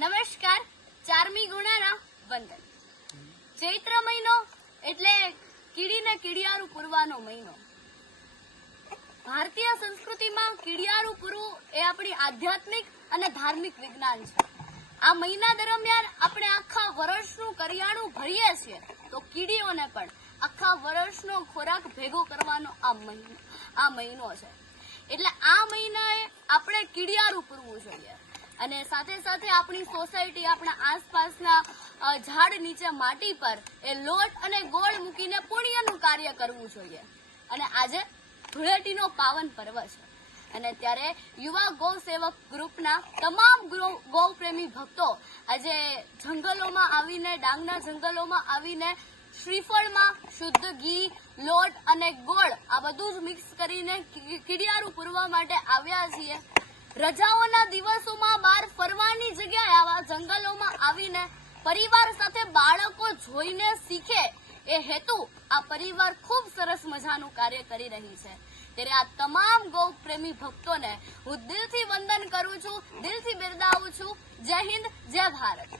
નમસ્કાર. 4મી ગુણાના વંદન. ચૈત્ર મહિનો એટલે કીડીને કીડિયારું પૂરવાનો મહિનો. ભારતીય સંસ્કૃતિમાં કીડિયારું પૂરવું એ આપણી આધ્યાત્મિક અને ધાર્મિક વિજ્ઞાન છે. આ મહિના દરમિયાન આપણે આખા વર્ષનું કરિયાણું ભરીએ છીએ, તો કીડીઓને પણ આખા વર્ષનો ખોરાક ભેગો કરવાનો આ મહિનો છે. એટલે આ મહિનાએ આપણે કીડિયારું પૂરવું જોઈએ. અને સાથે સાથે આપણી સોસાયટી, આપણા આસપાસના ઝાડ નીચે માટી પર એ લોટ અને ગોળ મૂકીને પુણ્યનું કાર્ય કરવું જોઈએ. અને આજે ધૂળેટીનો પાવન પર્વ છે, અને ત્યારે યુવા ગૌ સેવક ગ્રુપના તમામ ગૌ પ્રેમી ભક્તો આજે જંગલોમાં આવીને, ડાંગના જંગલોમાં આવીને શ્રીફળમાં શુદ્ધ ઘી, લોટ અને ગોળ આ બધું જ મિક્સ કરીને કીડિયારું પૂરવા માટે આવ્યા છીએ. રજાઓના દિવસોમાં બહાર ફરવાની જગ્યાએ આવા જંગલોમાં આવીને પરિવાર સાથે બાળકો જોઈને શીખે એ હેતુ આ પરિવાર ખૂબ સરસ મજાનું કાર્ય કરી રહી છે. ત્યારે આ તમામ ગૌ પ્રેમી ભક્તોને હું દિલથી વંદન કરું છું, દિલથી બિરદાવું છું. જય હિન્દ, જય ભારત.